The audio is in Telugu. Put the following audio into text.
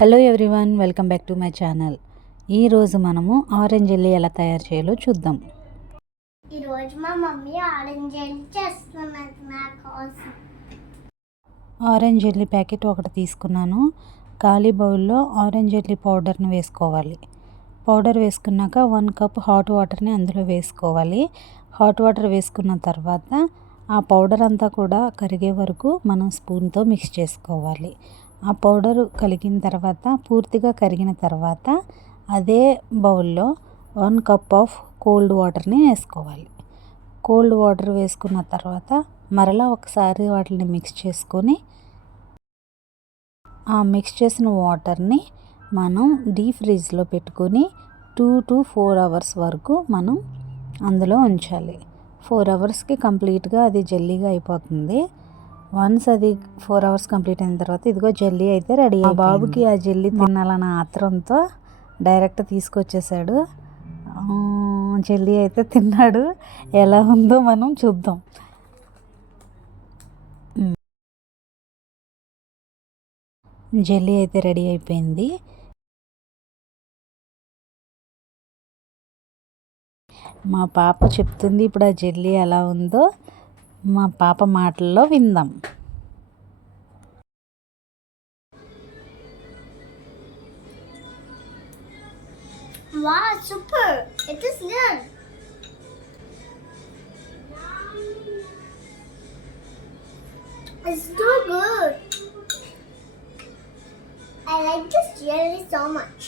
Hello everyone, welcome back to my channel. ఈరోజు మనము ఆరెంజ్ జెల్లీ ఎలా తయారు చేయాలో చూద్దాం. ఈరోజు మా మమ్మీ ఆరెంజ్ జెల్లీ చేస్తున్నది నా కోసం. ఆరెంజ్ జెల్లీ ప్యాకెట్ ఒకటి తీసుకున్నాను. ఖాళీ బౌల్లో ఆరెంజ్ జెల్లీ పౌడర్ని వేసుకోవాలి. పౌడర్ వేసుకున్నాక 1 కప్ హాట్ వాటర్ని అందులో వేసుకోవాలి. హాట్ వాటర్ వేసుకున్న తర్వాత ఆ పౌడర్ అంతా కూడా కరిగే వరకు మనం స్పూన్తో మిక్స్ చేసుకోవాలి. ఆ పౌడరు కలిగిన తర్వాత, పూర్తిగా కరిగిన తర్వాత అదే బౌల్లో 1 కప్ ఆఫ్ కోల్డ్ వాటర్ని వేసుకోవాలి. కోల్డ్ వాటర్ వేసుకున్న తర్వాత మరలా ఒకసారి వాటిని మిక్స్ చేసుకొని, ఆ మిక్స్ చేసిన వాటర్ని మనం డీప్ ఫ్రిడ్జ్లో పెట్టుకొని 2 to 4 అవర్స్ వరకు మనం అందులో ఉంచాలి. 4 అవర్స్కి కంప్లీట్గా అది జెల్లీగా అయిపోతుంది. వన్స్ అది 4 అవర్స్ కంప్లీట్ అయిన తర్వాత ఇదిగో జెల్లీ అయితే రెడీ. ఆ బాబుకి ఆ జెల్లీ తినాలన్న ఆత్రంతో డైరెక్ట్ తీసుకొచ్చేసాడు. జెల్లీ అయితే తిన్నాడు. ఎలా ఉందో మనం చూద్దాం. జెల్లీ అయితే రెడీ అయిపోయింది. మా పాప చెప్తుంది ఇప్పుడు ఆ జెల్లీ ఎలా ఉందో. మా పాప మాటల్లో విందాం. Wow, super! It is good. It's too good. I like this jelly so much.